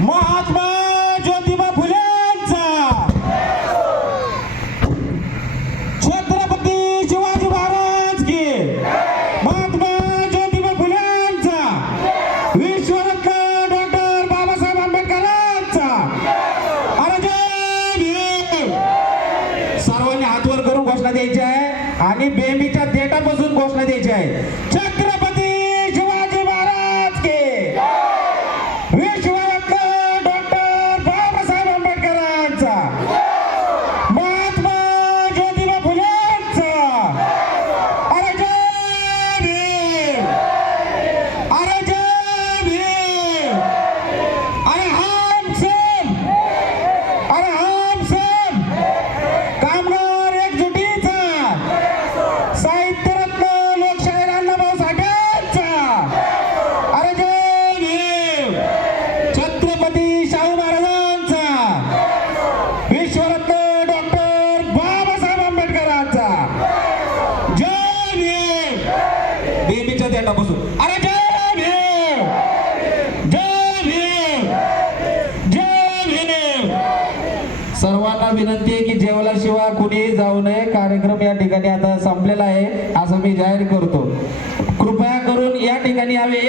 महात्मा ज्योतिबा फुलेंचा छत्रपती शिवाजी महाराज की. महात्मा ज्योतिबा फुलेंचा विश्वरत्न डॉक्टर बाबासाहेब आंबेडकरांचा सर्वांनी हातवर करून घोषणा द्यायची आहे आणि बेबीच्या देटापासून घोषणा द्यायची आहे. द्यायला बसू अरे जय भीम! जय भीम! जय भीम! सर्वांना विनंती आहे की जेवल्याशिवाय कुणीही जाऊ नये. कार्यक्रम या ठिकाणी आता संपलेला आहे. असं मी जाहीर करतो. कृपया करून या ठिकाणी यावे.